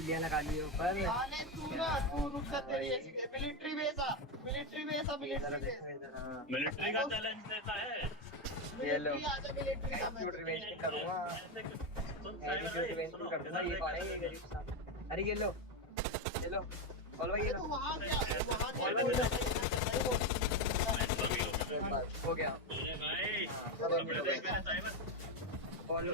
ना खाली ऊपर साले तू ना तू रुक जा तेरी ऐसी military base military base military का चैलेंज देता है। ये लो मिलिट्री आजा मिलिट्री का मैं कंप्यूटर वेस्ट करूंगा कंप्यूटर वेस्ट कर दूंगा ये कौन है ये गरीब सा अरे ये लो बोलो ये तू वहां से हो गया अरे भाई अब हम लोग बोलो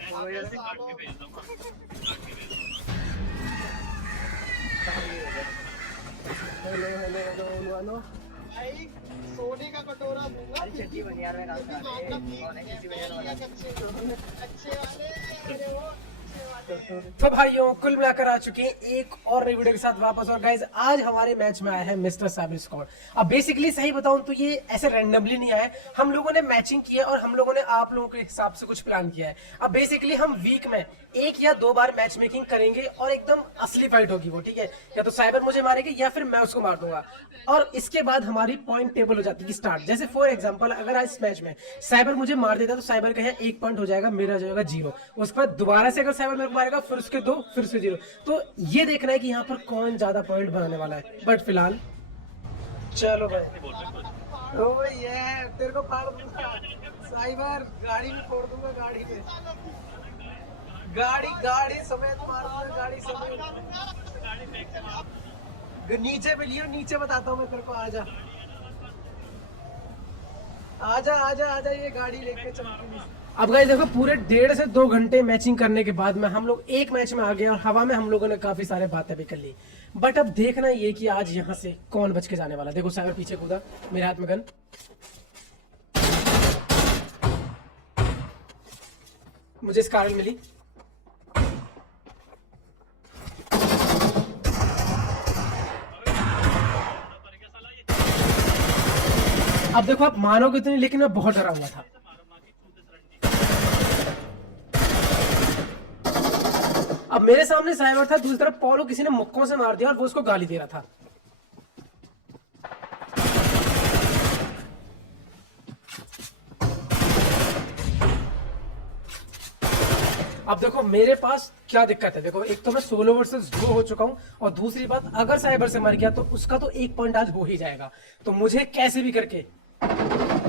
ये हेलो भाई सोने का कटोरा दूंगा अरे चड्डी बन यार मैं काम कर रहा कौन है किसी वजह वाला अच्छे वाले अरे वो तो भाइयों कुल मिलाकर आ चुके हैं एक और नई वीडियो के साथ वापस। और गाइज आज हमारे मैच में आया है मिस्टर साइबर स्क्वाड। अब बेसिकली सही बताऊं तो ये ऐसे रैंडमली नहीं आया है, हम लोगों ने मैचिंग की है और हम लोगों ने आप लोगों के हिसाब से कुछ प्लान किया है। अब बेसिकली हम वीक में 1 या 2 बार मैच मेकिंग करेंगे और एकदम असली फाइट होगी वो, ठीक है। या तो साइबर मुझे मारेगा या फिर मैं उसको मार दूंगा और इसके बाद हमारी पॉइंट टेबल हो जाती है स्टार्ट। जैसे फॉर एग्जांपल अगर आज इस मैच में साइबर मुझे मार देता तो साइबर का 1 पॉइंट हो जाएगा, मेरा जाएगा 0। उसके बाद दोबारा से अगर साइबर मेरे को मारेगा फिर उसके 2 फिर उसके 0। तो ये देखना है कि यहाँ पर कौन ज्यादा पॉइंट बनाने वाला है। बट फिलहाल चलो भाई ओ ये तेरे को फाड़ दूंगा साइबर, गाड़ी में फोड़ दूंगा, गाड़ी में गाड़ी समेत मार दूंगा, गाड़ी समेत नीचे पे लियो, नीचे बताता हूँ मैं तेरे को। आजा आजा आजा आजा ये गाड़ी लेके चलते। अब गाइस देखो पूरे 1.5 से 2 घंटे मैचिंग करने के बाद में हम लोग एक मैच में आ गए और हवा में हम लोगों ने काफी सारे बातें भी कर ली। बट अब देखना ये कि आज यहाँ से कौन बच के जाने वाला। देखो साइबर पीछे कूदा, मेरे हाथ में गन। मुझे स्कारल मिली। अब देखो आप मानोगे तो नहीं लेकिन मैं बहुत डरा हुआ था। अब मेरे सामने साइबर था, दूसरी तरफ पॉलो किसी ने मुक्कों से मार दिया और वो उसको गाली दे रहा था। अब देखो मेरे पास क्या दिक्कत है। देखो एक तो मैं सोलो वर्सेस 2 हो चुका हूं और दूसरी बात अगर साइबर से मर गया तो उसका तो 1 पॉइंट आज हो ही जाएगा। तो मुझे कैसे भी करके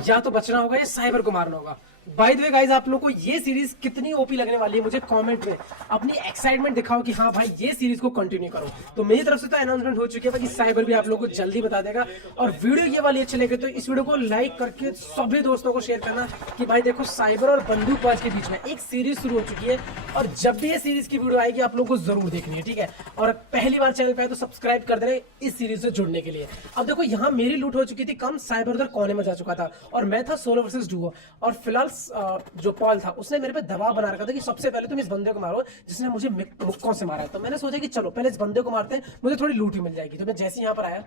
या तो बचना होगा या साइबर को मारना होगा। बाय द वे गाइस आप लोगों को ये सीरीज कितनी ओपी लगने वाली है मुझे कमेंट में अपनी एक्साइटमेंट दिखाओ कि हाँ भाई ये सीरीज को कंटिन्यू करो। तो मेरी तरफ से तो अनाउंसमेंट हो चुकी है कि साइबर भी आप लोगों को जल्दी बता देगा। और वीडियो ये वाली अच्छी लगे तो इस वीडियो को लाइक करके सभी दोस्तों को शेयर करना कि भाई देखो साइबर और बंदूकबाज के बीच में एक सीरीज शुरू हो चुकी है और जब भी ये सीरीज की वीडियो आएगी आप लोगों को जरूर देखनी है, ठीक है। और पहली बार चैनल पे आए तो सब्सक्राइब कर देना इस सीरीज से जुड़ने के लिए। अब देखो यहाँ मेरी लूट हो चुकी थी कम, साइबर उधर कोने में जा चुका था और मैं था सोलो वर्सेस डुओ। और फिलहाल जो पॉल था उसने मेरे पे दबाव बना रखा था कि सबसे पहले तुम इस बंदे को मारो जिसने मुझे मुक्कों से मारा है। तो मैंने सोचा कि चलो पहले इस बंदे को मारते हैं, मुझे थोड़ी लूट ही मिल जाएगी। तो मैं जैसे यहाँ पर आया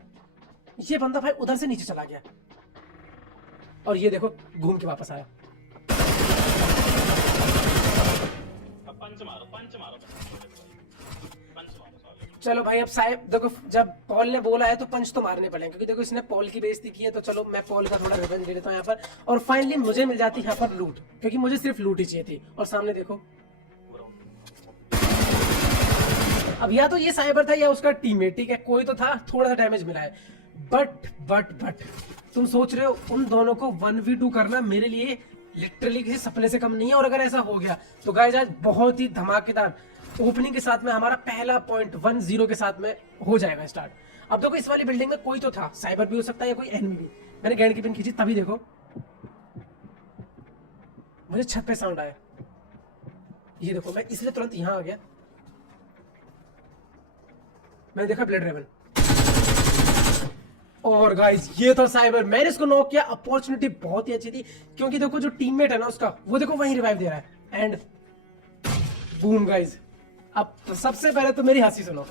ये बंदा भाई उधर से नीचे चला गया और ये देखो घूम के वापस आया। पंच मारो चलो भाई अब साहब देखो जब पॉल ने बोला है तो पंच तो मारने पड़ेंगे क्योंकि देखो इसने पॉल की बेइज्जती की है। तो चलो मैं पॉल का थोड़ा रिवेंज ले लेता हूँ यहाँ पर और फाइनली मुझे मिल जाती है यहाँ पर लूट क्योंकि मुझे सिर्फ लूट ही चाहिए थी। और सामने देखो अब या तो ये साइबर था या उसका टीममेट, ठीक है, कोई तो था, थोड़ा सा डैमेज मिला है। बट तुम सोच रहे हो उन दोनों को 1v2 करना मेरे लिए लिटरली किसी सपने से कम नहीं है। और अगर ऐसा हो गया तो गाइस आज बहुत ही धमाकेदार ओपनिंग के साथ में हमारा पहला पॉइंट 1-0 के साथ में हो जाएगा स्टार्ट। अब देखो इस वाली बिल्डिंग में कोई तो था, साइबर भी हो सकता है या कोई एनिमी भी। मैंने गैंड की पिन खींची तभी देखो मुझे छत पे साउंड आया। ये देखो मैं इसलिए तुरंत यहां आ गया, मैंने देखा ब्लेड रेवन और गाइस ये तो साइबर, मैंने इसको नॉक किया। अपॉर्चुनिटी बहुत ही अच्छी थी क्योंकि देखो जो टीममेट है ना उसका वो देखो वहीं रिवाइव दे रहा है एंड बूम गाइस। अब तो सबसे पहले तो मेरी हंसी सुनो।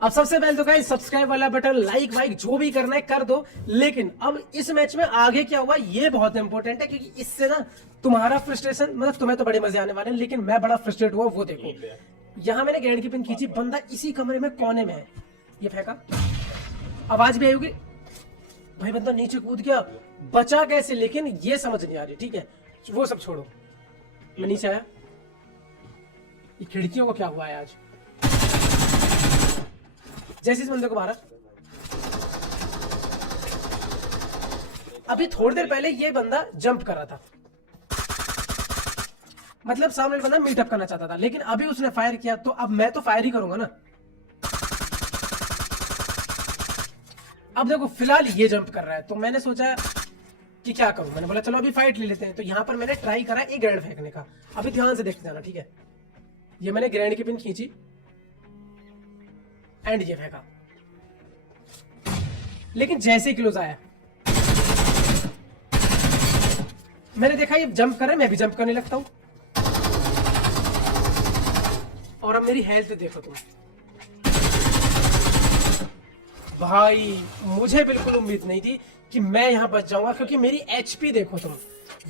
अब सबसे पहले तो गाइस सब्सक्राइब वाला बटन, लाइक वाइक जो भी करना है कर दो। लेकिन अब इस मैच में आगे क्या हुआ ये बहुत इंपॉर्टेंट है क्योंकि इससे ना तुम्हारा फ्रस्ट्रेशन, मतलब तुम्हें तो बड़े मजे आने वाले हैं लेकिन मैं बड़ा फ्रस्ट्रेट हुआ वो देखो। यहाँ मैंने गैंड की पिन खींची, बंदा इसी कमरे में कोने में है, ये फेंका, आवाज भी आई होगी। भाई बंदा नीचे कूद गया, बचा कैसे लेकिन ये समझ नहीं आ रही। ठीक है वो सब छोड़ो, मैं नीचे आया, ये खिड़कियों को क्या हुआ है आज। जैसे इस बंदे को मारा, अभी थोड़ी देर पहले ये बंदा जंप कर रहा था, मतलब सामने बंदा मीटअप करना चाहता था, लेकिन अभी उसने फायर किया तो अब मैं तो फायर ही करूंगा ना। अब देखो फिलहाल ये जंप कर रहा है, तो मैंने सोचा कि क्या करूं, मैंने बोला चलो अभी फाइट ले लेते हैं। तो यहां पर मैंने ट्राई करा एक ग्रेनेड फेंकने का। अभी ध्यान से देखते जाना, ठीक है। ये मैंने ग्रेनेड की पिन खींची एंड ये फेंका, लेकिन जैसे ही क्लोज आया मैंने देखा ये जंप कर रहा है, मैं भी जंप करने लगता हूं। और अब मेरी हेल्थ देखो तुम भाई, मुझे बिल्कुल उम्मीद नहीं थी कि मैं यहां बच जाऊंगा, क्योंकि मेरी एचपी देखो तुम।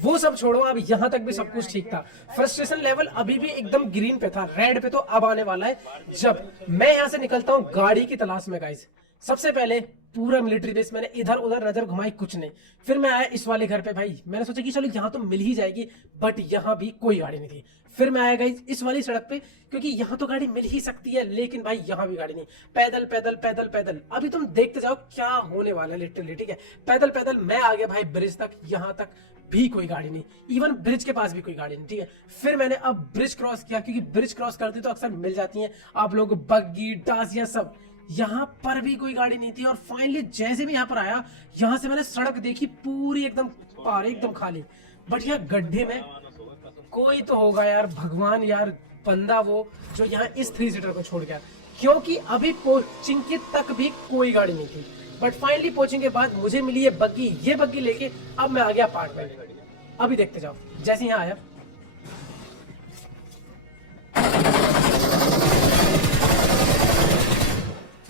वो सब छोड़ो, अब यहां तक भी सब कुछ ठीक था। फ्रस्ट्रेशन लेवल अभी भी एकदम ग्रीन पे था, रेड पे तो अब आने वाला है जब मैं यहां से निकलता हूं गाड़ी की तलाश में। गाइस सबसे पहले पूरा मिलिट्री बेस मैंने इधर उधर नजर घुमाई, कुछ नहीं। फिर मैं आया इस वाले घर पे, भाई मैंने सोचा कि चलो यहाँ तो मिल ही जाएगी, बट यहाँ भी कोई गाड़ी नहीं थी। फिर मैं आया गाइस इस वाली सड़क पे, क्योंकि यहाँ तो गाड़ी मिल ही सकती है, लेकिन भाई यहाँ भी गाड़ी नहीं। पैदल पैदल पैदल पैदल, अभी तुम देखते जाओ क्या होने वाला है लिटरली। ठीक है पैदल पैदल मैं आ गया भाई ब्रिज तक, यहाँ तक भी कोई गाड़ी नहीं, इवन ब्रिज के पास भी कोई गाड़ी नहीं। ठीक है फिर मैंने अब ब्रिज क्रॉस किया, क्योंकि ब्रिज क्रॉस करती तो अक्सर मिल जाती है आप लोग बग्गी डासिया सब। यहाँ पर भी कोई गाड़ी नहीं थी, और फाइनली जैसे भी यहाँ पर आया, यहाँ से मैंने सड़क देखी पूरी एकदम पार, एकदम खाली। बट यहाँ गड्ढे में कोई तो होगा यार, भगवान यार, बंदा वो जो यहाँ इस 3 सीटर को छोड़ गया, क्योंकि अभी कोचिंग के तक भी कोई गाड़ी नहीं थी। बट फाइनली कोचिंग के बाद मुझे मिली ये बग्गी लेके अब मैं आ गया अपार्टमेंट। अभी देखते जाओ, जैसे यहाँ आया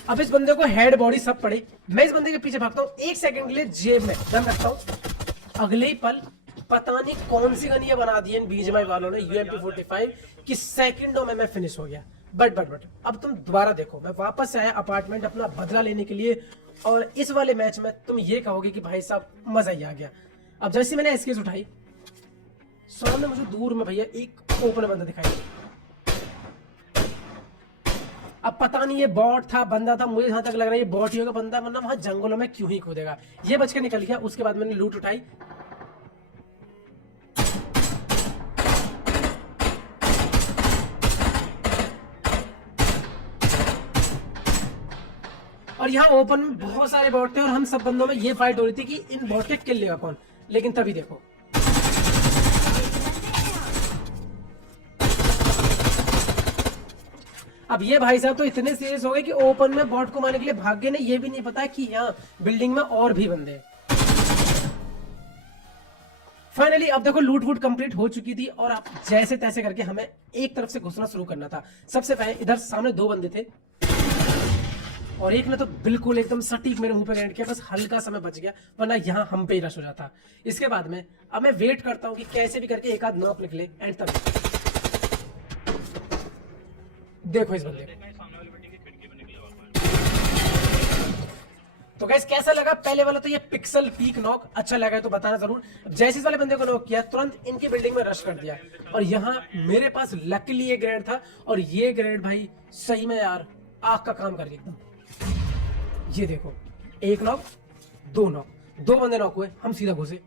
अब इस बंदे को हेड बॉडी सब पड़े, मैं इस बंदे के पीछे भागता हूँ, 1 सेकंड के लिए जेब में गन रखता हूँ। अगले ही पल पता नहीं कौन सी गन ये बना दी है बीजीएमआई वालों ने, UMP45 कि सेकंडों में मैं फिनिश हो गया। बट अब तुम दोबारा देखो, मैं वापस आया अपार्टमेंट अपना बदला लेने के लिए, और इस वाले मैच में तुम ये कहोगे कि भाई साहब मजा ही आ गया। अब जैसे मैंने एसकेस उठाई, सामने मुझे दूर में भैया एक ओपन बंदा दिखाई दिया। अब पता नहीं ये बॉट था बंदा था, मुझे जहां तक लग रहा है ये बॉट ही होगा, बंदा वरना वहां जंगलों में क्यों ही कूदेगा। ये बच के निकल गया। उसके बाद मैंने लूट उठाई, और यहाँ ओपन में बहुत सारे बॉट थे, और हम सब बंदों में ये फाइट हो रही थी कि इन बॉट के किल लेगा कौन। लेकिन तभी देखो अब ये भाई साहब तो इतने सीरियस हो गए कि ओपन में बॉट को मारने के लिए भाग गए, ने ये भी नहीं पता कि यहाँ बिल्डिंग में और भी बंदे हैं। फाइनली अब देखो लूट वूट कंप्लीट हो चुकी थी, और अब जैसे तैसे करके हमें एक तरफ से घुसना शुरू करना था। सबसे पहले इधर सामने 2 बंदे थे, और एक ने तो बिल्कुल एकदम सटीक मेरे मुंह पे ग्रेनेड किया, बस हल्का समय बच गया, वरना यहाँ हम पे ही रश हो जाता। इसके बाद में अब मैं वेट करता हूँ कि कैसे भी करके एक आध नॉक निकले, एंड तब देखो इस बंदे को। तो गाइस कैसा लगा पहले वाला तो ये पिक्सल पीक नॉक, अच्छा लगा तो बताना जरूर। जैसे इस वाले बंदे को नॉक किया तुरंत इनकी बिल्डिंग में रश कर दिया, और यहाँ मेरे पास लकीली ये ग्रेनेड था, और ये ग्रेनेड भाई सही में यार आग का काम कर एकदम। ये देखो 1 नॉक 2 नॉक, 2 बंदे नॉक हुए, हम सीधा घुसे।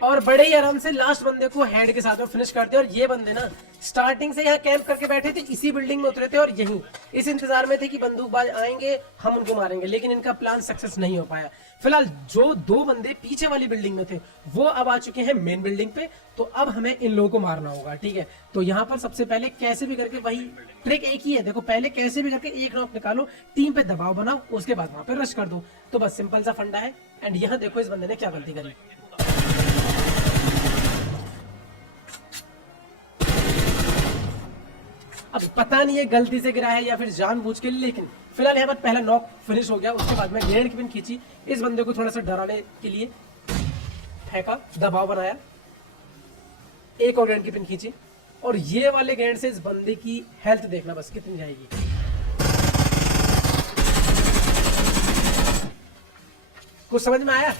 और बड़े ही आराम से लास्ट बंदे को हेड के साथ में फिनिश कर दिया। और ये बंदे ना स्टार्टिंग से यहाँ कैंप करके बैठे थे, इसी बिल्डिंग में उतरे थे, और यहीं इस इंतजार में थे कि बंदूकबाज आएंगे हम उनको मारेंगे, लेकिन इनका प्लान सक्सेस नहीं हो पाया। फिलहाल जो 2 बंदे पीछे वाली बिल्डिंग में थे वो अब आ चुके हैं मेन बिल्डिंग पे, तो अब हमें इन लोगों को मारना होगा। ठीक है तो यहाँ पर सबसे पहले कैसे भी करके, वही ट्रिक एक ही है, देखो पहले कैसे भी करके 1 नॉक निकालो, टीम पे दबाव बनाओ, उसके बाद वहां पे रश कर दो। तो बस सिंपल सा फंडा है। एंड यहाँ देखो इस बंदे ने क्या गलती करी। अब पता नहीं है गलती से गिरा है या फिर जानबूझ के, लेकिन फिलहाल यहाँ पर पहला नॉक फिनिश हो गया। उसके बाद में ग्रेनेड की पिन खींची, इस बंदे को थोड़ा सा डराने के लिए फेंका, दबाव बनाया, एक और ग्रेनेड की पिन खींची, और ये वाले ग्रेनेड से इस बंदे की हेल्थ देखना बस कितनी जाएगी। कुछ समझ में आया?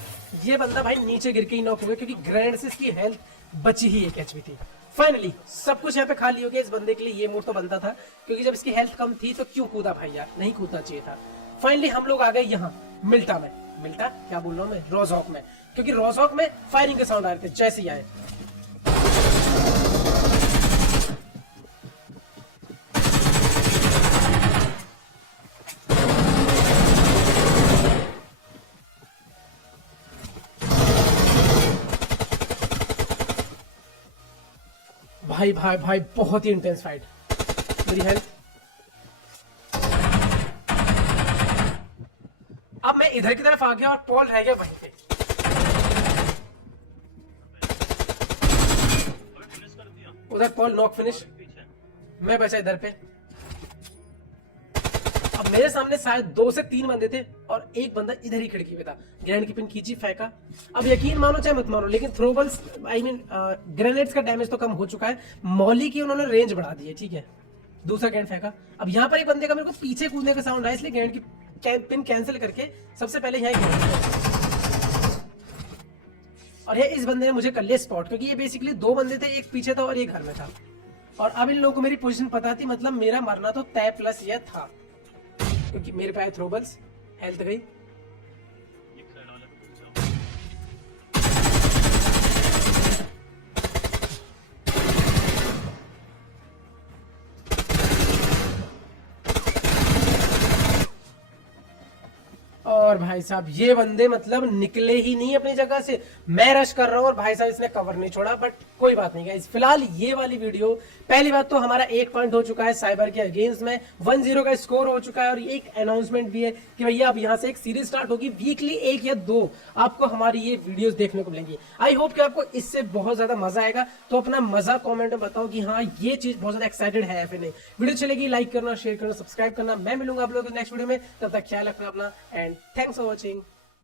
ये बंदा भाई नीचे गिर के ही नॉक हो गया, क्योंकि ग्रेनेड से इसकी हेल्थ बची ही 1 HP थी। फाइनली सब कुछ यहाँ पे खाली हो गया। इस बंदे के लिए ये मोड तो बनता था, क्योंकि जब इसकी हेल्थ कम थी तो क्यों कूदा भाई यार, नहीं कूदना चाहिए था। फाइनली हम लोग आ गए यहाँ मिल्टा में, मिल्टा क्या बोल रहा हूँ मैं, रोजहॉक में, क्योंकि रोजहॉक में फायरिंग के साउंड आ रहे थे जैसे ही आए। भाई भाई भाई बहुत ही इंटेंस फाइट। मेरी हेल्थ, अब मैं इधर की तरफ आ गया और पॉल रह गया वहीं पे। फिनिश कर दिया उधर पॉल नॉक फिनिश, पीछे। मैं बचा इधर पे। अब मेरे सामने शायद 2 से 3 बंदे थे और एक बंदा इधर ही खिड़की पे था। ग्रेनेड की पिन खींची, फेंका। अब यकीन मानो चाहे मत मानो, लेकिन थ्रोबल्स ग्रेनेड्स का डैमेज तो कम हो चुका है। मॉली की उन्होंने रेंज बढ़ा दी है, ठीक है। दूसरा ग्रेनेड फेंका। अब यहाँ पर एक बंदे का मेरे को पीछे कूदने का साउंड आया, इसलिए ग्रेनेड की पिन कैंसिल करके सबसे पहले यहाँ और ये इस बंदे ने मुझे कर लिया स्पॉट, क्योंकि ये बेसिकली 2 बंदे थे, एक पीछे था और एक घर में था। और अब इन लोगों को मेरी पोजीशन पता थी, मतलब मेरा मरना तो तय प्लस यह था, क्योंकि मेरे पे आए थ्रोबल्स, हेल्थ गई। एक साइड वाले पे घुस जाओ। और भाई साहब ये बंदे मतलब निकले ही नहीं अपनी जगह से। मैं रश कर रहा हूँ और भाई साहब इसने कवर नहीं छोड़ा, बट कोई बात नहीं गाइस। फिलहाल ये वाली वीडियो, पहली बात तो हमारा 1 पॉइंट हो चुका है साइबर के अगेंस्ट में, 1-0 का स्कोर हो चुका है। और एक अनाउंसमेंट भी है कि भैया अब यहाँ से एक सीरीज स्टार्ट होगी, वीकली 1 या 2 आपको हमारी ये वीडियोस देखने को मिलेंगी। आई होप कि आपको इससे बहुत ज्यादा मजा आएगा। तो अपना मजा कॉमेंट में बताओ कि हाँ ये चीज बहुत ज्यादा एक्साइटेड है या फिर नहीं। वीडियो चलेगी, लाइक करना, शेयर करना, सब्सक्राइब करना। मैं मिलूंगा आप लोगों को नेक्स्ट वीडियो में, तब तक ख्याल रखना अपना, एंड थैंक्स फॉर वॉचिंग।